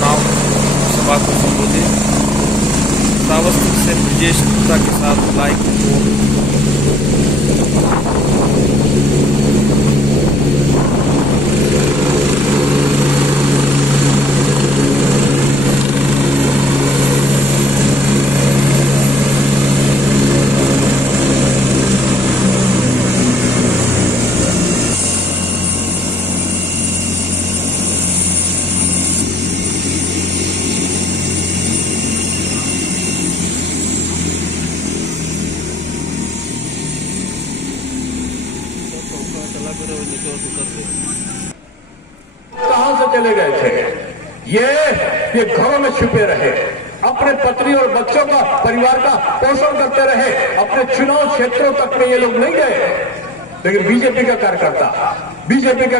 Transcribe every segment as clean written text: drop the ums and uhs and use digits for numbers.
चुनाव सभा को संबोधित। श्रावस्ती से ब्रजेश गुप्ता के साथ लाइव रिपोर्ट। कहां से चले गए थे? ये घरों में छुपे रहे, अपने पत्नी और बच्चों का, परिवार का पोषण करते रहे, अपने चुनाव क्षेत्रों तक में ये लोग नहीं गए। लेकिन बीजेपी का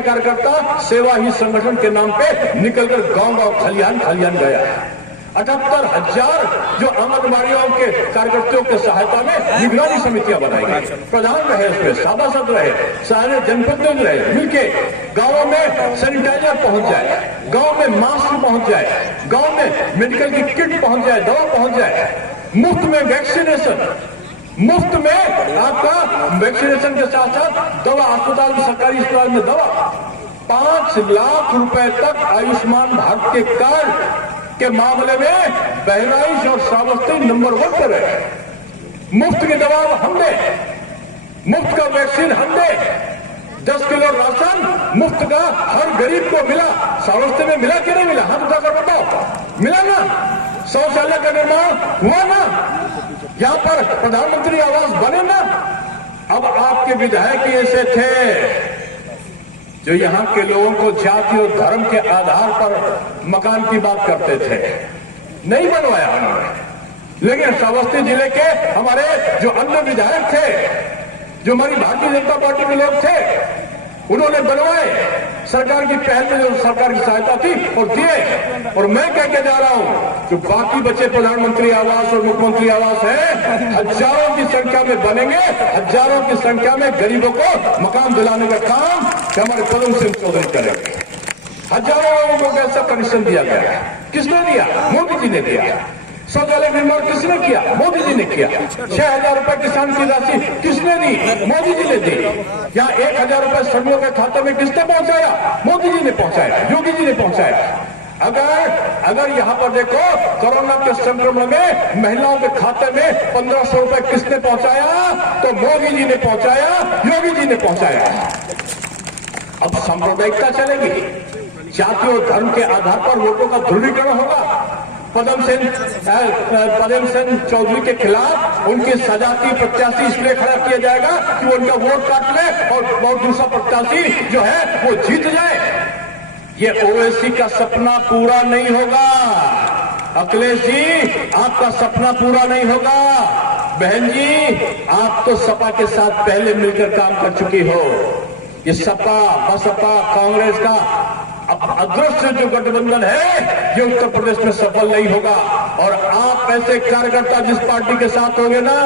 कार्यकर्ता सेवा ही संगठन के नाम पे निकलकर गांव-गांव, खलियान गया। 78,000 जो आंगनबाड़ियों के कार्यकर्ताओं के सहायता में निगरानी समितियां बनाई गई, प्रधान रहे, उसमें सभासद रहे, सारे जनप्रतिनिधि रहे, मिलके गांवों में सैनिटाइजर पहुंच जाए, गांव में मास्क पहुंच जाए, गांव में मेडिकल की किट पहुंच जाए, दवा पहुंच जाए, मुफ्त में वैक्सीनेशन, मुफ्त में आपका वैक्सीनेशन के साथ साथ दवा, अस्पताल में, सरकारी अस्पताल में दवा। 5 लाख रुपए तक आयुष्मान भारत के कार्ड के मामले में बहराइच और श्रावस्ती नंबर 1 पर है। मुफ्त की दवा हम दे, मुफ्त का वैक्सीन हम दे, 10 किलो राशन मुफ्त का हर गरीब को मिला। श्रावस्ती में मिला कि नहीं मिला? हाथ उठाकर बताओ, मिला ना? शौचालय का निर्माण हुआ ना? यहां पर प्रधानमंत्री आवास बने ना? अब आपके विधायक ऐसे थे जो यहां के लोगों को जाति और धर्म के आधार पर मकान की बात करते थे, नहीं बनवाया उन्होंने। लेकिन श्रावस्ती जिले के हमारे जो अन्य विधायक थे, जो हमारी भारतीय जनता पार्टी के लोग थे, उन्होंने बनवाए। सरकार की पहल में जो सरकार की सहायता थी और दिए। और मैं कह के जा रहा हूं जो बाकी बचे प्रधानमंत्री आवास और मुख्यमंत्री आवास है, हजारों की संख्या में बनेंगे, हजारों की संख्या में गरीबों को मकान दिलाने का काम हमारे पदम सिंह चौधरी करेंगे। हजारों लोगों को कैसा कमीशन दिया गया? किसने दिया? मोदी जी ने दिया। शौचालय निर्माण किसने किया? मोदी जी ने किया। 6,000 रुपए किसान की राशि किसने दी? मोदी जी ने दी। यहाँ 1,000 रुपए श्रमिकों के खाते में किसने पहुंचाया? मोदी जी ने पहुंचाया, योगी जी ने पहुंचाया। अगर यहाँ पर देखो, कोरोना के संक्रमण में महिलाओं के खाते में 1,500 रुपए किसने पहुंचाया? तो मोदी जी ने पहुंचाया, योगी जी ने पहुंचाया। अब सांप्रदायिकता चलेगी, जाति और धर्म के आधार पर वोटों का ध्रुवीकरण होगा। पदम सिंह चौधरी के खिलाफ उनकी सजाती प्रत्याशी इसलिए खड़ा किया जाएगा कि वो उनका वोट काट ले और दूसरा प्रत्याशी जो है वो जीत जाए। ये ओवैसी का सपना पूरा नहीं होगा। अखिलेश जी, आपका सपना पूरा नहीं होगा। बहन जी, आप तो सपा के साथ पहले मिलकर काम कर चुकी हो। ये सपा, बसपा, कांग्रेस का अदृश्य जो गठबंधन है, ये उत्तर प्रदेश में सफल नहीं होगा। और आप ऐसे कार्यकर्ता जिस पार्टी के साथ होंगे ना,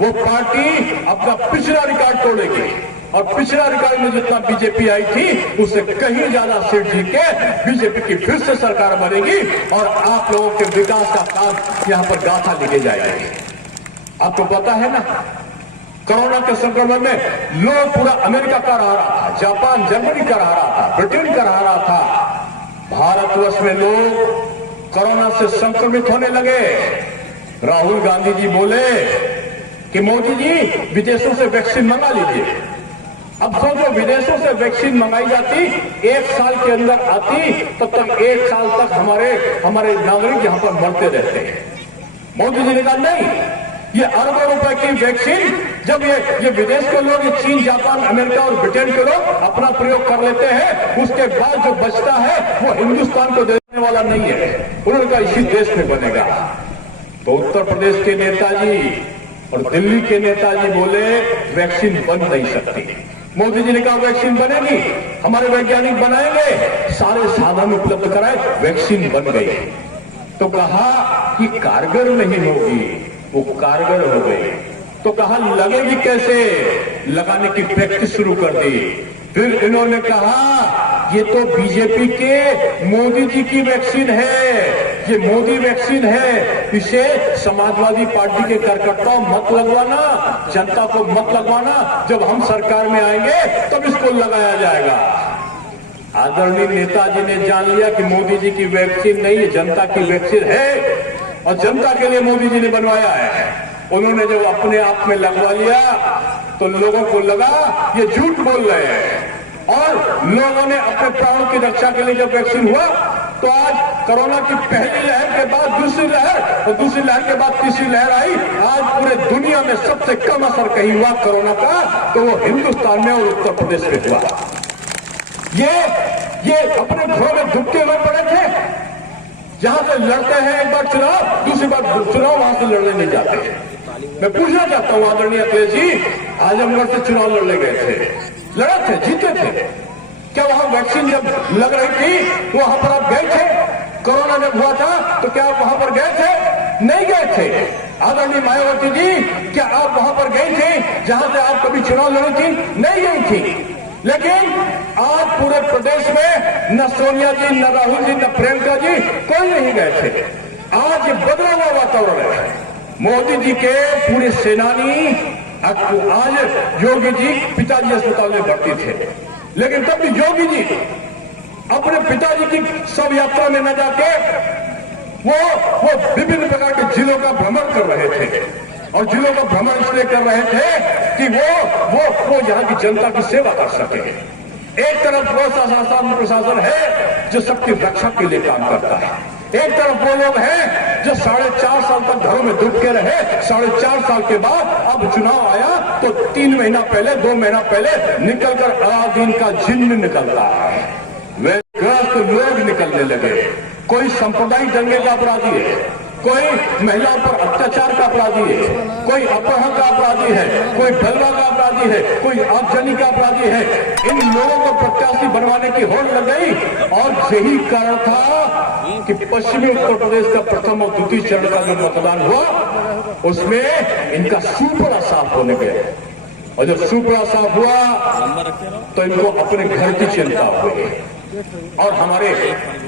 वो पार्टी अपना पिछला रिकॉर्ड तोड़ेगी। और पिछला रिकॉर्ड में जितना बीजेपी आई थी, उससे कहीं ज्यादा सीट जीत के बीजेपी की फिर से सरकार बनेगी और आप लोगों के विकास का काम यहां पर गाथा लिखे जाएगी। आपको पता है ना, कोरोना के संक्रमण में लोग पूरा अमेरिका का रहा था, जापान, जर्मनी का रहा था, ब्रिटेन का रहा था। भारतवर्ष में लोग कोरोना से संक्रमित होने लगे। राहुल गांधी जी बोले कि मोदी जी विदेशों से वैक्सीन मंगा लीजिए। अब सोचो, विदेशों से वैक्सीन मंगाई जाती, 1 साल के अंदर आती, तब तक 1 साल तक हमारे नागरिक यहां पर मरते रहते हैं। मोदी जी ने कहा नहीं, ये अरबों रुपए की वैक्सीन जब ये विदेश के लोग, चीन, जापान, अमेरिका और ब्रिटेन के लोग अपना प्रयोग कर लेते हैं, उसके बाद जो बचता है वो हिंदुस्तान को देने वाला नहीं है। उन्होंने कहा इसी देश में बनेगा। तो उत्तर प्रदेश के नेताजी और दिल्ली के नेताजी बोले वैक्सीन बन नहीं सकती। मोदी जी ने कहा वैक्सीन बनेगी, हमारे वैज्ञानिक बनाएंगे, सारे साधन उपलब्ध कराए, वैक्सीन बन गई। तो कहा कि कारगर नहीं होगी, वो कारगर हो गई। तो कहा लगेगी कैसे? लगाने की प्रैक्टिस शुरू कर दी। फिर इन्होंने कहा ये तो बीजेपी के मोदी जी की वैक्सीन है, ये मोदी वैक्सीन है। इसे समाजवादी पार्टी के कार्यकर्ताओं मत लगवाना, जनता को मत लगवाना। जब हम सरकार में आएंगे तब इसको लगाया जाएगा। आदरणीय नेताजी ने जान लिया कि मोदी जी की वैक्सीन नहीं, ये जनता की वैक्सीन है और जनता के लिए मोदी जी ने बनवाया है। उन्होंने जब अपने आप में लगवा लिया तो लोगों को लगा ये झूठ बोल रहे हैं और लोगों ने अपने प्राणों की रक्षा के लिए जब वैक्सीन हुआ तो आज कोरोना की पहली लहर के बाद दूसरी लहर और दूसरी लहर के बाद तीसरी लहर आई। आज पूरे दुनिया में सबसे कम असर कहीं हुआ कोरोना का तो वो हिंदुस्तान में और उत्तर प्रदेश में हुआ। ये अपने घरों में दुबके हुए पड़े थे। जहां से लड़ते हैं एक बार चुनाव, दूसरी बार चुनाव वहां से लड़ने नहीं जाते। मैं पूछना चाहता हूं आदरणीय अखिलेश जी, आजमगढ़ से चुनाव लड़ने गए थे, लड़े थे, जीते थे। क्या वहां वैक्सीन जब लग रही थी वहां पर आप गए थे? कोरोना जब हुआ था तो क्या आप वहां पर गए थे? नहीं गए थे। आदरणीय मायावती जी, क्या आप वहां पर गई थी जहां से आप कभी चुनाव लड़ी थी? नहीं गई थी। लेकिन आज पूरे प्रदेश में न सोनिया जी, न राहुल जी, न प्रियंका जी कोई नहीं गए थे। आज ये बदला हुआ वातावरण है। मोदी जी के पूरे सेनानी आज योगी जी पिताजी अस्पताल में भर्ती थे, लेकिन तब भी योगी जी अपने पिताजी की शव यात्रा में न जाके वो विभिन्न प्रकार के जिलों का भ्रमण कर रहे थे और जिलों का भ्रमण इसलिए कर रहे थे कि वो यहाँ की जनता की सेवा कर सके। एक तरफ वो शासन प्रशासन है जो सबकी रक्षा के लिए काम करता है, एक तरफ वो लोग हैं जो 4.5 साल तक घरों में डूब के रहे। 4.5 साल के बाद अब चुनाव आया तो 3 महीना पहले, 2 महीना पहले निकलकर अलादीन का जिन्न निकलता है, वे ग्रस्त लोग निकलने लगे। कोई सांप्रदायिक दंगे का अपराधी है, कोई महिलाओं पर अत्याचार का अपराधी है, कोई अपहरण का अपराधी है, कोई बलवा का अपराधी है, कोई आगजनी का अपराधी है। इन लोगों को प्रत्याशी बनवाने की होड़ लग गई और यही कारण था कि पश्चिमी उत्तर प्रदेश का प्रथम और द्वितीय चरण का जो मतदान हुआ उसमें इनका सुपड़ा साफ होने गया और जब सुपड़ा साफ हुआ तो इनको अपने घर की चिंता हुई और हमारे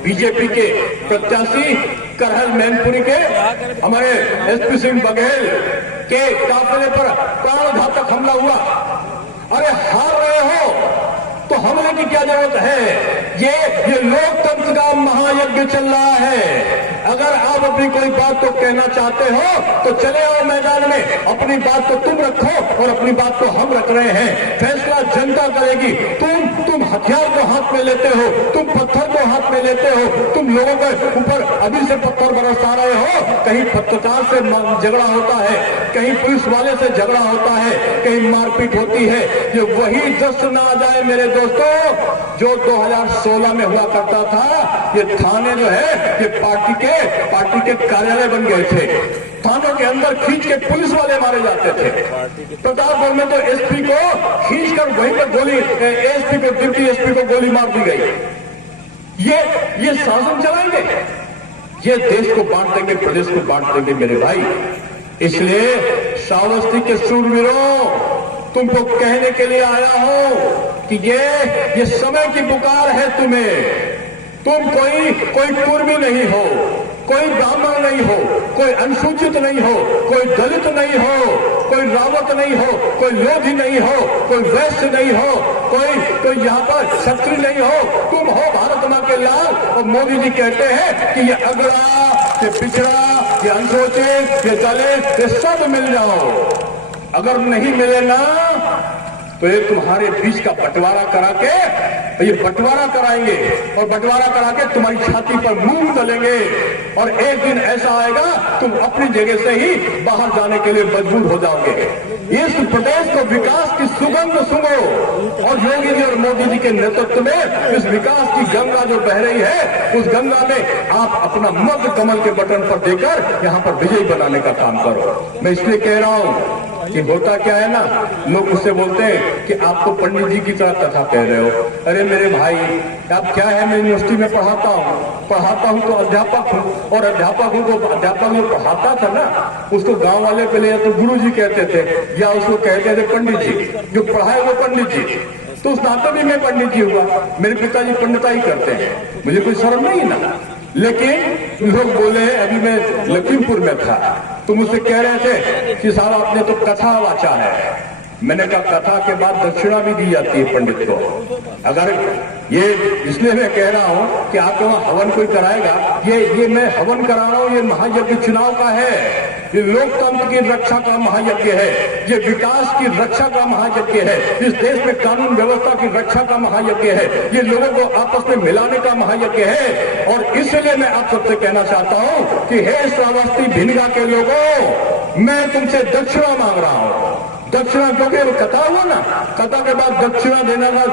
बीजेपी के प्रत्याशी करहल मैनपुरी के हमारे एसपी सिंह बघेल के काफिले पर प्राणघातक हमला हुआ। अरे हार रहे हो तो हमले की क्या जरूरत है? ये लोकतंत्र का महायज्ञ चल रहा है। अगर आप अपनी कोई बात को कहना चाहते हो तो चले आओ मैदान में, अपनी बात को तुम रखो और अपनी बात को हम रख रहे हैं। फैसला जनता करेगी। तुम हथियार को हाथ में लेते हो, तुम पत्थर को हाथ में लेते हो, तुम लोगों के ऊपर अभी से पत्थर बरसा रहे हो। कहीं पत्रकार से झगड़ा होता है, कहीं पुलिस वाले से झगड़ा होता है, कहीं मारपीट होती है। ये वही दृश्य ना आ जाए मेरे दोस्तों जो 2016 में हुआ करता था। ये थाने जो है ये पार्टी के कार्यालय बन गए थे। थानों के अंदर खींच के पुलिस वाले मारे जाते थे। प्रतापगढ़ में तो एसपी को खींचकर वहीं पर गोली, एसपी को, डिप्टी एसपी को गोली मार दी गई। ये शासन चलाएंगे, ये देश को बांट देंगे, प्रदेश को बांट देंगे मेरे भाई। इसलिए श्रावस्ती के शूरवीरों, तुमको कहने के लिए आया हूं कि ये समय की पुकार है तुम्हें। तुम कोई कुर्मी नहीं हो, कोई ब्राह्मण नहीं हो, कोई अनुसूचित नहीं हो, कोई दलित नहीं हो, कोई रावत नहीं हो, कोई लोधी नहीं हो, कोई वैश्य नहीं हो, कोई यहाँ पर क्षत्रिय नहीं हो। तुम हो भारत मां के लाल। और मोदी जी कहते हैं कि ये अगड़ा, ये पिछड़ा, ये अनुसूचित, ये दलित, ये सब मिल जाओ। अगर नहीं मिले ना तो ये तुम्हारे बीच का बंटवारा करा के, ये बंटवारा कराएंगे और बंटवारा करा के तुम्हारी छाती पर मूंग दलेंगे और एक दिन ऐसा आएगा तुम अपनी जगह से ही बाहर जाने के लिए मजबूर हो जाओगे। इस प्रदेश को विकास की सुगंध सुनो और योगी जी और मोदी जी के नेतृत्व में इस विकास की गंगा जो बह रही है उस गंगा में आप अपना मध्य कमल के बटन पर देकर यहाँ पर विजयी बनाने का काम करो। मैं इसलिए कह रहा हूँ कि होता क्या है ना, लोग मुझसे बोलते हैं कि आप तो पंडित जी की तरह कथा कह रहे हो। अरे मेरे भाई, आप क्या है, मैं यूनिवर्सिटी में पढ़ाता हूँ तो अध्यापक हूँ और अध्यापक हूँ तो अध्यापक जो पढ़ाता था ना उसको गांव वाले पहले या तो गुरु जी कहते थे या उसको कहते थे पंडित जी। जो पढ़ाए वो पंडित जी, तो उस नाते भी मैं पंडित जी हुआ। मेरे पिताजी पंडिताई करते हैं, मुझे कोई शर्म नहीं ना। लेकिन लोग बोले, अभी मैं लखीमपुर में था तो मुझसे कह रहे थे कि साहब आपने तो कथा वाचा है। मैंने कहा कथा के बाद दक्षिणा भी दी जाती है पंडित को। अगर ये इसलिए मैं कह रहा हूं कि आपके वहां हवन कोई कराएगा, ये मैं हवन करा रहा हूं, ये महायज्ञ चुनाव का है, ये लोकतंत्र की रक्षा का महायज्ञ है, ये विकास की रक्षा का महायज्ञ है, इस देश में कानून व्यवस्था की रक्षा का महायज्ञ है, ये लोगों को आपस में मिलाने का महायज्ञ है। और इसलिए मैं आप सबसे कहना चाहता हूं कि हे श्रावस्ती भिनगा के लोगों, मैं तुमसे दक्षिणा मांग रहा हूं। दक्षिणा, क्योंकि वो कथा हुआ ना, कथा के बाद दक्षिणा देना का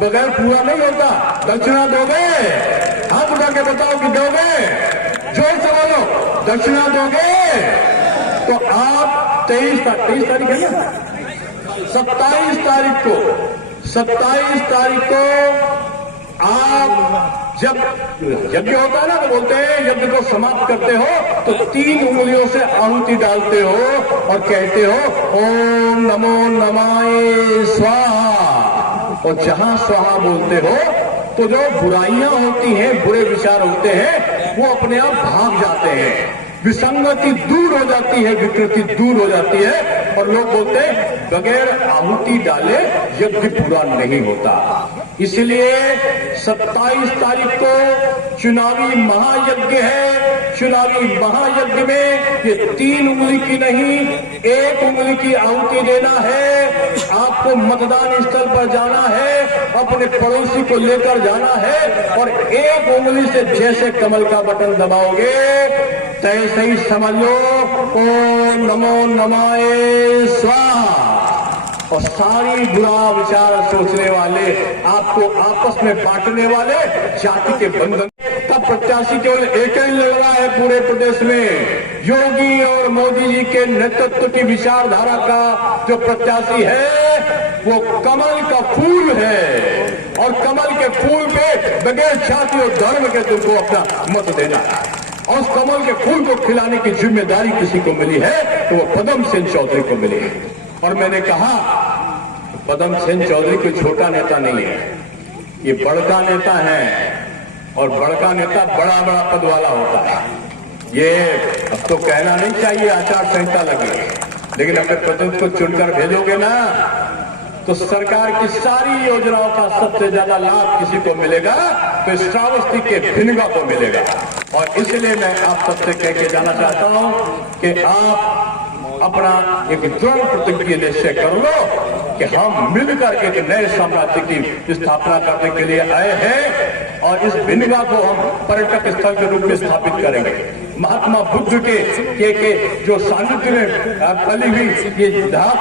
बगैर पूरा नहीं होता। दक्षिणा दोगे? हाथ उठा के बताओ कि दोगे? जोर से बोलो, दक्षिणा दोगे? तो आप 23 तारीख है ना, 27 तारीख को आप जब यज्ञ होता है ना तो बोलते हैं यज्ञ को समाप्त करते हो तो 3 उंगलियों से आहुति डालते हो और कहते हो ओम नमो नमाय स्वाहा। और जहां स्वाहा बोलते हो तो जो बुराइयां होती हैं, बुरे विचार होते हैं, वो अपने आप भाग जाते हैं, विसंगति दूर हो जाती है, विकृति दूर हो जाती है। और लोग बोलते हैं बगैर आहुति डाले यज्ञ पूरा नहीं होता। इसलिए 27 तारीख को चुनावी महायज्ञ है। चुनावी महायज्ञ में ये 3 उंगली की नहीं, 1 उंगली की आहुति देना है। आपको मतदान स्थल पर जाना है, अपने पड़ोसी को लेकर जाना है और 1 उंगली से जैसे कमल का बटन दबाओगे तैसे ही समझ लो ओम नमो नमाय स्वाहा। और सारी बुरा विचार सोचने वाले, आपको आपस में बांटने वाले, जाति के बंधन का प्रत्याशी केवल एक ही लग रहा है पूरे प्रदेश में। योगी और मोदी जी के नेतृत्व की विचारधारा का जो प्रत्याशी है वो कमल का फूल है। और कमल के फूल पे बगैर जाति और धर्म के तुमको अपना मत देना है। और उस कमल के फूल को खिलाने की जिम्मेदारी किसी को मिली है तो वो पदम सेन चौधरी को मिली है। और मैंने कहा पदम सेन चौधरी कोई छोटा नेता नहीं है, ये बड़का नेता है। और बड़का नेता बड़ा बड़ा पद वाला होता है। ये अब तो कहना नहीं चाहिए आचार संहिता लगी, लेकिन अपने प्रतिनिधि को चुनकर भेजोगे ना तो सरकार की सारी योजनाओं का सबसे ज्यादा लाभ किसी को मिलेगा तो श्रावस्ती के भिनगा को मिलेगा। और इसलिए मैं आप सबसे कह के जाना चाहता हूं कि आप अपना एक दृढ़ प्रतिज्ञा निश्चय कर लो कि हम मिलकर एक नए साम्राज्य की स्थापना करने के लिए आए हैं और इस भिनगा को हम पर्यटक स्थल के रूप में स्थापित करेंगे। महात्मा बुद्ध के जो सानिध्य में फैली हुई ये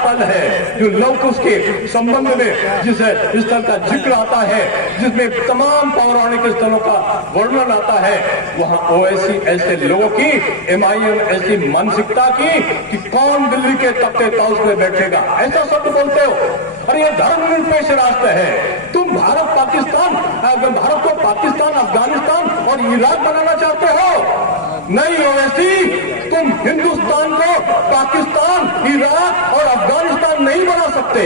पल है, जो लौकुश के संबंध में जिस स्थल का जिक्र आता है, जिसमें तमाम पौराणिक स्थलों का वर्णन आता है, वहां ऐसे लोगों की एमआईएम ऐसी मानसिकता की कि कौन दिल्ली के तख्ते ताउस में बैठेगा, ऐसा शब्द बोलते हो। अरे ये धर्मनिरपेक्ष राष्ट्र है। तुम भारत को पाकिस्तान, अफगानिस्तान और इराक बनाना चाहते हो? नहीं ओवैसी, तुम हिंदुस्तान को पाकिस्तान, इराक और अफगानिस्तान नहीं बना सकते।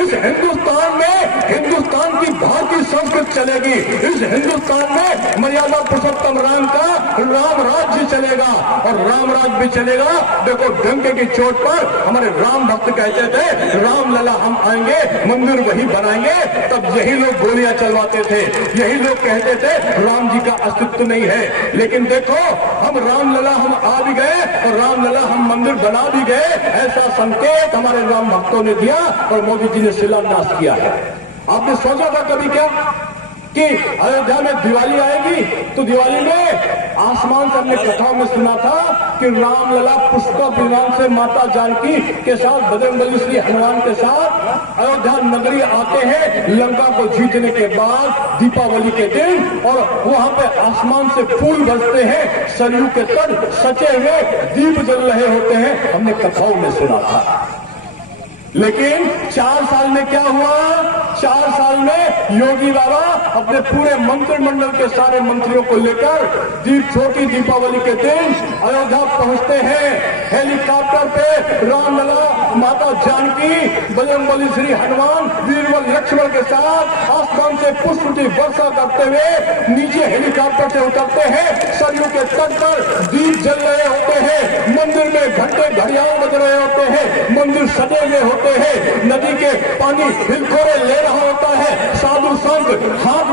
इस हिंदुस्तान में हिंदुस्तान की भारतीय संस्कृति चलेगी। इस हिंदुस्तान में मर्यादा पुरुषोत्तम राम का राम राज्य चलेगा और राम राज्य भी चलेगा। देखो डंके की चोट पर हमारे राम भक्त कहते थे राम लला हम आएंगे, मंदिर वही बनाएंगे। तब यही लोग गोलियां चलवाते थे, यही लोग कहते थे राम जी का अस्तित्व नहीं है। लेकिन देखो हम राम लला हम आ भी गए और राम लला हम मंदिर बना भी गए, ऐसा संकेत हमारे राम भक्तों ने दिया और मोदी जी ने शिलान्यास किया है। आपने सोचा था कभी क्या कि अयोध्या में दिवाली आएगी? तो दिवाली में आसमान से हमने कथाओं में सुना था कि राम लला पुष्पक विमान से माता जानकी के साथ बजरंगबली श्री हनुमान के साथ अयोध्या नगरी आते हैं लंका को जीतने के बाद दीपावली के दिन, और वहां पे आसमान से फूल बरसते हैं, सरयू के तट सचे हुए दीप जल रहे होते हैं। हमने कथाओं में सुना था। लेकिन 4 साल में क्या हुआ? 4 साल में योगी बाबा अपने पूरे मंत्रिमंडल के सारे मंत्रियों को लेकर छोटी दीपावली के दिन अयोध्या पहुंचते हैं। हेलीकॉप्टर पे रामलला, माता जानकी, बजरंगबली, श्री हनुमान, वीरबल लक्ष्मण के साथ आसमान से पुष्प की वर्षा करते हुए नीचे हेलीकॉप्टर से उतरते हैं। सरयू के तट पर दीप जल रहे होते हैं, मंदिर में घंटे घड़ियाल बज रहे होते हैं, मंदिर सजे हुए होते हैं, नदी के पानी हिलखोरे ले रहा होता है, साधु संत हाथ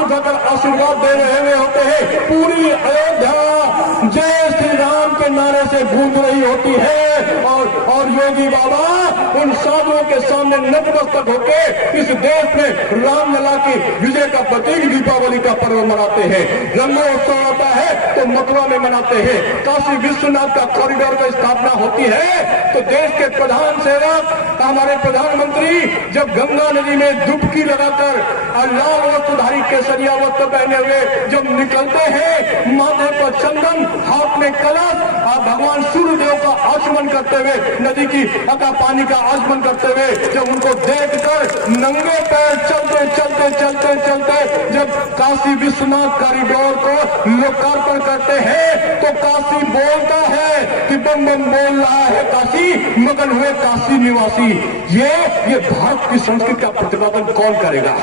उठाकर आशीर्वाद दे रहे हुए होते हैं। पूरी अयोध्या जय श्री राम के नारे से गूंज रही होती है और योगी बाबा उन साधुओं के सामने नतमस्तक होकर इस देश में रामलला की विजय का प्रतीक दीपावली का पर्व मनाते हैं। रंगोत्सव आता है तो मथुरा में मनाते हैं। काशी विश्वनाथ का कॉरिडोर की स्थापना होती है तो देश के प्रधान सेवक हमारे प्रधानमंत्री जब गंगा नदी में डुबकी लगाकर लाल वस्त्रधारी केसरिया वस्त्र पहने हुए जब निकलते हैं, माथे पर चंदन, हाथ में कलश, भगवान सूर्यदेव का आचमन करते हुए, नदी की अका पानी का आचमन करते हुए जब उनको देखकर नंगे पैर चलते जब काशी विश्वनाथ कॉरिडोर को लोकार्पण करते हैं तो काशी बोलता है कि बम बम बोल रहा है काशी, मगन हुए काशी निवासी। ये भारत की संस्कृति का प्रतिपादन कौन करेगा?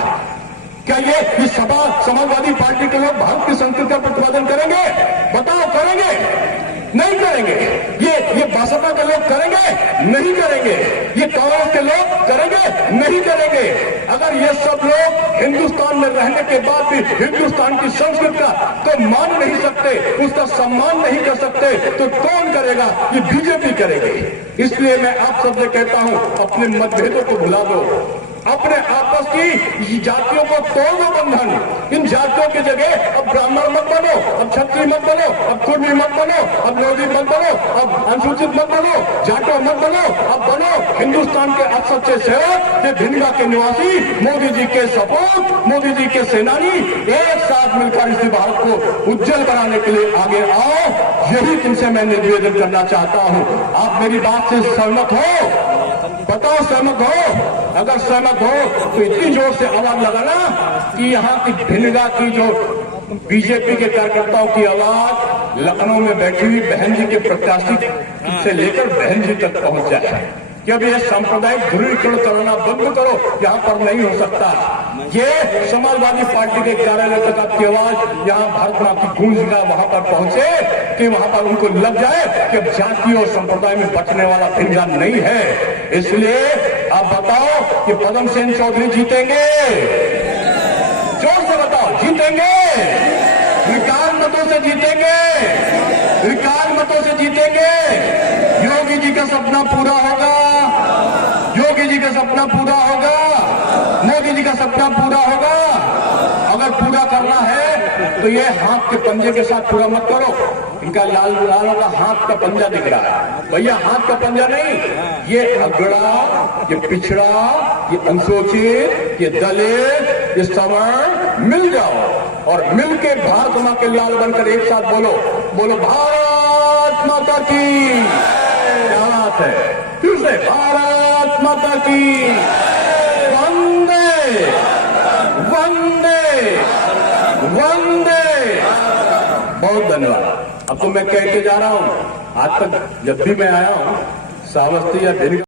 क्या ये समाजवादी पार्टी के लोग भारत की संस्कृति का प्रतिपादन करेंगे? बताओ, करेंगे? नहीं करेंगे। ये भाजपा के लोग करेंगे? नहीं करेंगे। ये कांग्रेस के लोग करेंगे? नहीं करेंगे। अगर ये सब लोग हिंदुस्तान में रहने के बाद भी हिंदुस्तान की संस्कृति का तो मान नहीं सकते, उसका सम्मान नहीं कर सकते, तो कौन करेगा? ये बीजेपी करेगी। इसलिए मैं आप सबसे कहता हूं, अपने मतभेदों को भुला दो, अपने आपस की जातियों को तोड़ दो बंधन। इन जातियों की जगह अब ब्राह्मण मत बनो, अब क्षत्रिय मत बनो, अब कुर्मी मत बनो, अब लोधी मत बनो, अब अनुसूचित मत बनो, जाटो मत बनो, अब बनो हिंदुस्तान के सच्चे सेवक, ये भिंडा के निवासी, मोदी जी के सपूत, मोदी जी के सेनानी। एक साथ मिलकर इस भारत को उज्जवल बनाने के लिए आगे आओ। यही तुमसे मैं निवेदन करना चाहता हूं। आप मेरी बात से सहमत हो? बताओ, सहमत हो? अगर सहमत हो तो इतनी जोर से आवाज लगाना कि यहाँ की भिंडा की जो बीजेपी के कार्यकर्ताओं की आवाज लखनऊ में बैठी हुई बहन जी के प्रत्याशी से लेकर बहन जी तक पहुंच जाए कि अब यह सांप्रदायिक ध्रुवीकरण करना बंद करो, यहाँ पर नहीं हो सकता। ये समाजवादी पार्टी के कार्यालय तक आपकी आवाज यहाँ भारत माता की गूंज का वहां पर पहुंचे कि वहां पर उनको लग जाए कि अब जाति और संप्रदाय में बचने वाला भिंडा नहीं है। इसलिए आप बताओ कि पदम सेन चौधरी जीतेंगे? जोर से बताओ, जीतेंगे? विकास मतों से जीतेंगे? विकास मतों से जीतेंगे? योगी जी का सपना पूरा होगा? योगी जी का सपना पूरा होगा? मोदी जी का सपना पूरा होगा? अगर पूरा करना है तो ये हाथ के पंजे के साथ पूरा मत करो। इनका लालों का हाथ का पंजा दिख रहा है, भैया हाथ का पंजा नहीं, ये अगड़ा, ये पिछड़ा, ये अनुसूचित, ये दलित, ये सवर्ण, मिल जाओ और मिलके भारत मां के लाल बनकर एक साथ बोलो भारत माता की। क्या बात है? फिर से भारत माता की। वंदे वंदे वंदे। बहुत धन्यवाद। अब तो मैं कहते जा रहा हूं, आज तक जब भी मैं आया हूं श्रावस्ती या